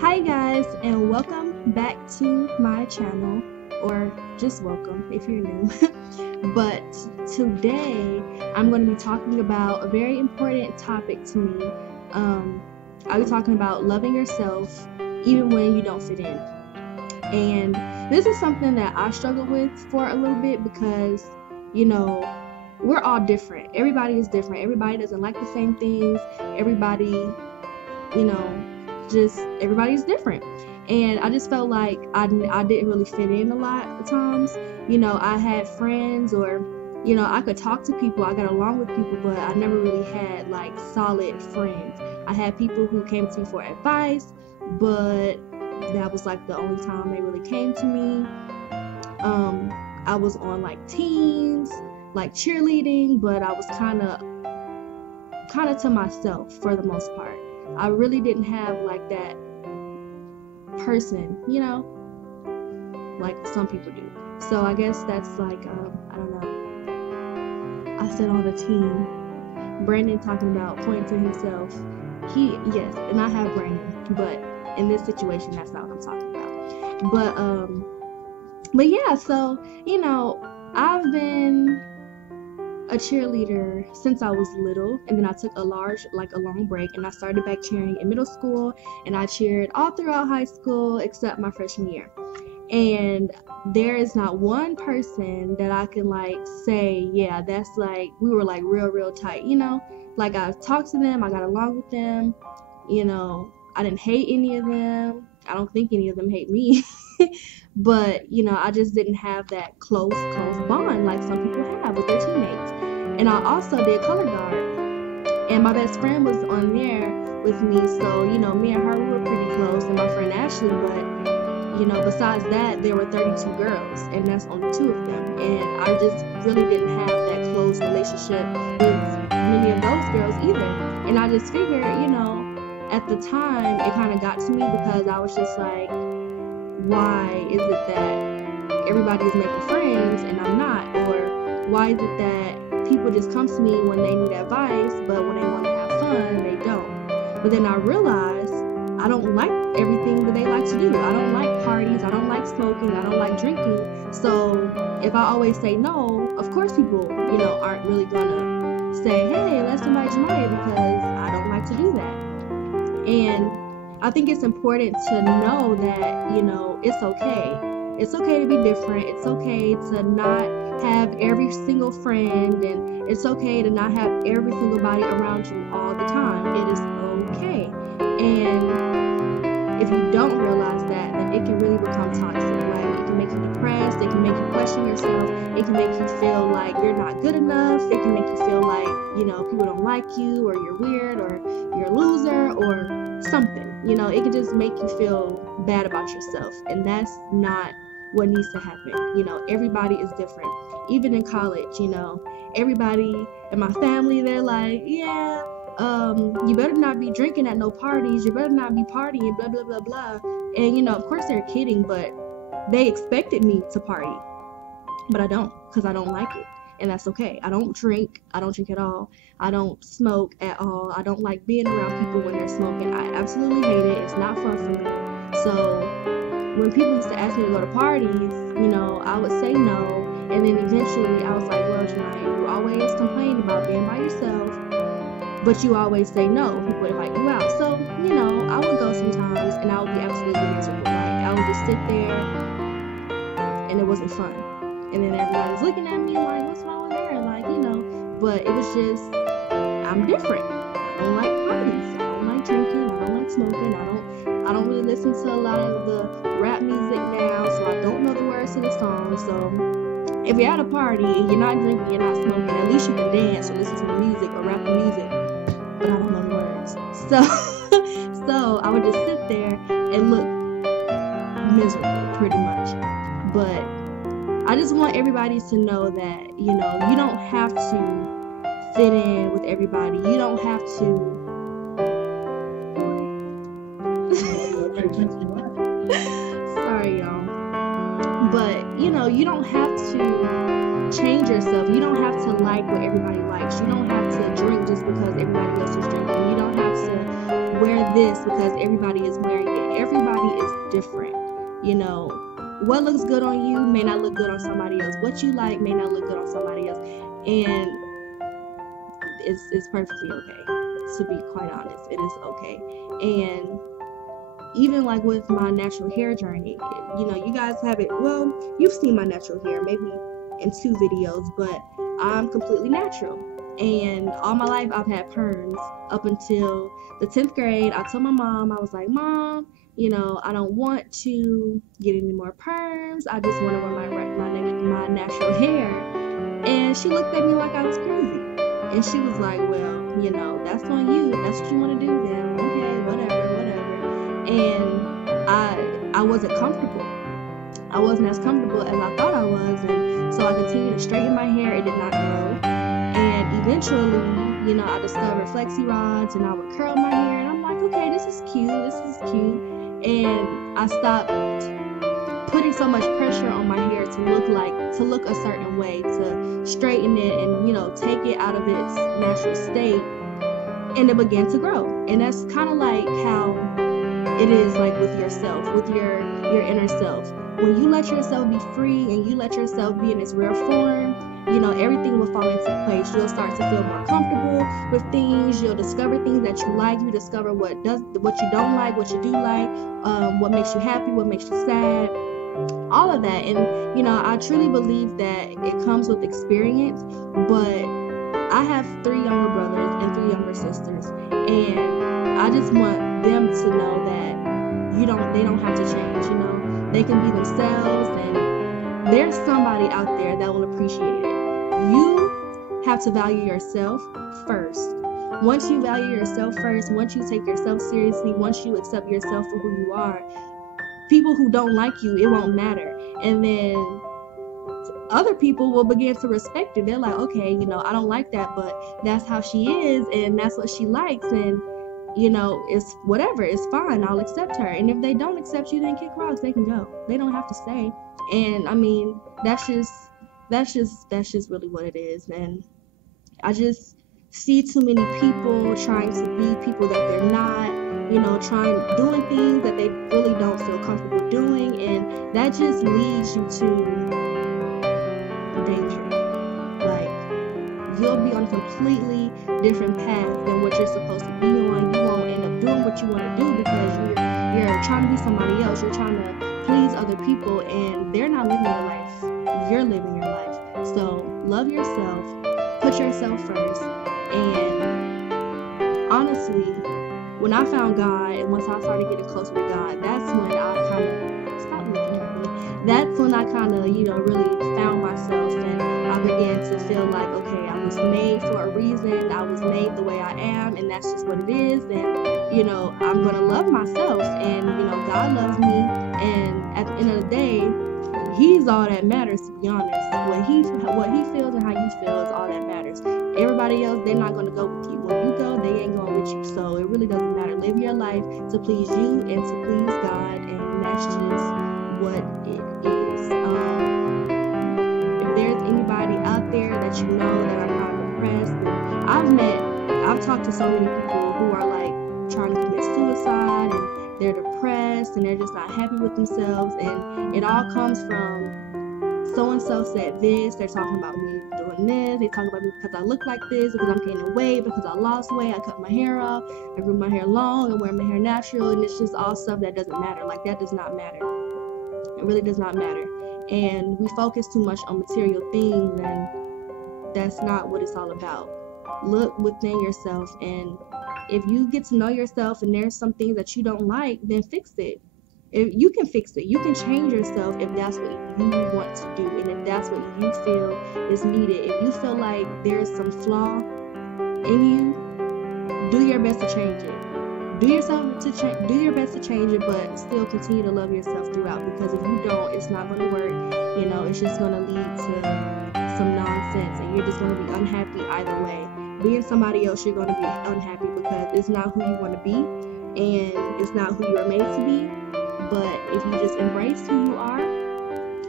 Hi guys, and welcome back to my channel, or just welcome if you're new. But today I'm going to be talking about a very important topic to me. I'll be talking about loving yourself even when you don't fit in. And this is something that I struggled with for a little bit because, we're all different. Everybody is different. Everybody doesn't like the same things. Everybody, everybody's different. And I just felt like I didn't really fit in a lot of times. I had friends, or I could talk to people, I got along with people, but I never really had like solid friends. I had people who came to me for advice, but that was like the only time they really came to me. I was on like teams, like cheerleading, but I was kind of to myself for the most part. I really didn't have like that person, like some people do. So I guess that's like, I don't know. I said on the team, Brandon talking about pointing to himself. Yes, and I have Brandon, but in this situation, that's not what I'm talking about. But yeah, so, I've been a cheerleader since I was little, and then I took a long break, and I started back cheering in middle school, and I cheered all throughout high school except my freshman year. And there is not one person that I can like say, yeah, that's like, we were like real tight, like I talked to them, I got along with them, I didn't hate any of them. I don't think any of them hate me. But, I just didn't have that close bond like some people have with their teammates. And I also did color guard. And my best friend was on there with me. So, me and her, we were pretty close. And my friend Ashley, but, besides that, there were 32 girls. And that's only 2 of them. And I just really didn't have that close relationship with many of those girls either. And I just figured, at the time, it kind of got to me because I was just like, why is it that everybody is making friends and I'm not? Or why is it that people just come to me when they need advice, but when they want to have fun, they don't? But then I realized I don't like everything that they like to do. I don't like parties, I don't like smoking, I don't like drinking. So if I always say no, of course people, aren't really gonna say, hey, let's invite Jamaya, because I don't like to do that. And I think it's important to know that, it's okay. It's okay to be different. It's okay to not have every single friend, and it's okay to not have every single body around you all the time. It is okay. And if you don't realize that, then it can really become toxic. Like, it can make you depressed. It can make you question yourself. It can make you feel like you're not good enough. It can make you feel like, people don't like you, or you're weird, or you're a loser, or something. It can just make you feel bad about yourself, and that's not what needs to happen. Everybody is different. Even in college, everybody in my family, they're like, yeah, you better not be drinking at no parties, you better not be partying, blah blah blah blah. And of course they're kidding, but they expected me to party, but I don't, because I don't like it. And that's okay. I don't drink at all. I don't smoke at all. I don't like being around people when they're smoking. I absolutely hate it. It's not fun for me. So when people used to ask me to go to parties, I would say no. And then eventually I was like, well, Jamaya, you always complain about being by yourself, but you always say no. People invite you out. So, I would go sometimes, and I would be absolutely miserable. Like, I would just sit there, and it wasn't fun. And then everybody's looking at me like, what's wrong with her? Like, but it was just, I'm different. I don't like parties. I don't like drinking. I don't like smoking. I don't really listen to a lot of the rap music now, so I don't know the words to the song. So if you're at a party and you're not drinking, you're not smoking, at least you can dance or listen to the music or rap the music. But I don't know the words. So I would just sit there and look miserable, pretty much. But I just want everybody to know that, you don't have to fit in with everybody. You don't have to. Sorry, y'all. But, you don't have to change yourself. You don't have to like what everybody likes. You don't have to drink just because everybody else is drinking. You don't have to wear this because everybody is wearing it. Everybody is different. You know, what looks good on you may not look good on somebody else. What you like may not look good on somebody else. And it's perfectly okay. To be quite honest, it is okay. And even like with my natural hair journey, you know, you guys have it, well, you've seen my natural hair maybe in 2 videos, but I'm completely natural. And all my life I've had perms up until the 10th grade. I told my mom, I was like, Mom, you know, I don't want to get any more perms. I just want to wear my natural hair. And she looked at me like I was crazy. And she was like, well, you know, that's on you. That's what you want to do then. Okay, whatever. And I wasn't comfortable. I wasn't as comfortable as I thought I was. And so I continued to straighten my hair. It did not grow. And eventually, you know, I discovered flexi rods and I would curl my hair. And I'm like, okay, this is cute. And I stopped putting so much pressure on my hair to look a certain way, to straighten it and, you know, take it out of its natural state. And it began to grow. And that's kind of like how it is like with yourself, with your inner self. When you let yourself be free and you let yourself be in its rare form, you know, everything will fall into place. You'll start to feel more comfortable with things. You'll discover things that you like. You discover what you don't like, what you do like, what makes you happy, what makes you sad, all of that. And, you know, I truly believe that it comes with experience, but I have 3 younger brothers and 3 younger sisters, and I just want them to know that they don't have to change, you know. They can be themselves, and there's somebody out there that will appreciate it. You have to value yourself first. Once you value yourself first, once you take yourself seriously, once you accept yourself for who you are, people who don't like you, it won't matter. And then other people will begin to respect it. They're like, okay, you know, I don't like that, but that's how she is, and that's what she likes, and, you know, it's whatever, it's fine, I'll accept her. And if they don't accept you, then kick rocks, they can go. They don't have to stay. And I mean, that's just really what it is. And I just see too many people trying to be people that they're not, you know, doing things that they really don't feel comfortable doing, and that just leads you to danger. Like, you'll be on a completely different path than what you're supposed to be on. You won't end up doing what you want to do because you're trying to be somebody else. You're trying to please other people, and they're not living your life. You're living your life. So love yourself, put yourself first. And honestly, when I found God, and once I started getting closer to God, that's when I kind of stopped looking at me. That's when I kind of, you know, really found myself, and I began to feel like, okay, I was made for a reason. I was made the way I am, and that's just what it is. And, you know, I'm going to love myself, and, you know, God loves me. And at the end of the day, He's all that matters, to be honest. What he feels and how you feel is all that matters. Everybody else, they're not going to go with you. When you go, they ain't going with you. So it really doesn't matter. Live your life to please you and to please God, and that's just what it is. If there's anybody out there that you know that are kind of depressed, I've talked to so many people who are like trying to commit suicide, and they're depressed, and they're just not happy with themselves, and it all comes from so-and-so said this, they're talking about me doing this, they talk about me because I look like this, because I'm gaining weight, because I lost weight, I cut my hair off, I grew my hair long, I wear my hair natural, and it's just all stuff that doesn't matter. Like, that does not matter. It really does not matter. And we focus too much on material things, and that's not what it's all about. Look within yourself, and if you get to know yourself and there's some things that you don't like, then fix it. If you can fix it, you can change yourself if that's what you want to do, and if that's what you feel is needed. If you feel like there's some flaw in you, do your best to change it. Do your best to change it, but still continue to love yourself throughout, because if you don't, it's not going to work. You know, it's just going to lead to some nonsense, and you're just going to be unhappy either way. Being somebody else, you're going to be unhappy because it's not who you want to be, and it's not who you are made to be. But if you just embrace who you are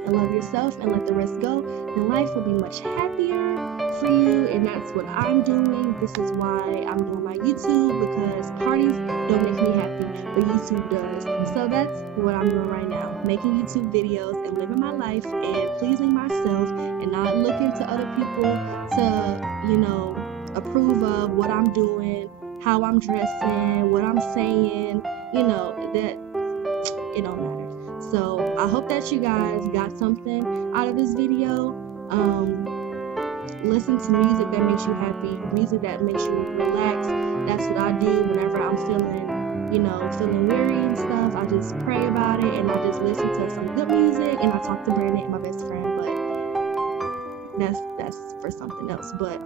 and love yourself and let the rest go, then life will be much happier for you. And that's what I'm doing. This is why I'm doing my YouTube, because parties don't make me happy, but YouTube does. So that's what I'm doing right now, making YouTube videos and living my life and pleasing myself and not looking to other people to, you know, approve of what I'm doing, how I'm dressing, what I'm saying, you know, that it don't matter. So I hope that you guys got something out of this video. Listen to music that makes you happy, music that makes you relax. That's what I do whenever I'm feeling, you know, feeling weary and stuff. I just pray about it and I just listen to some good music, and I talk to Brandon, my best friend, but that's for something else. But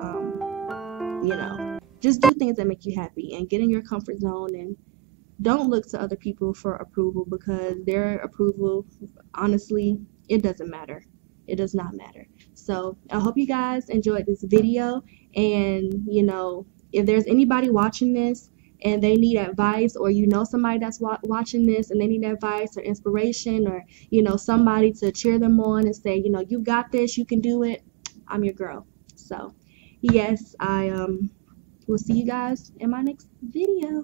you know, just do things that make you happy and get in your comfort zone, and don't look to other people for approval, because their approval, honestly, it doesn't matter. It does not matter. So I hope you guys enjoyed this video, and you know, if there's anybody watching this and they need advice, or you know somebody that's watching this and they need advice or inspiration, or you know, somebody to cheer them on and say, you know, you got this, you can do it, I'm your girl. So yes, I will see you guys in my next video.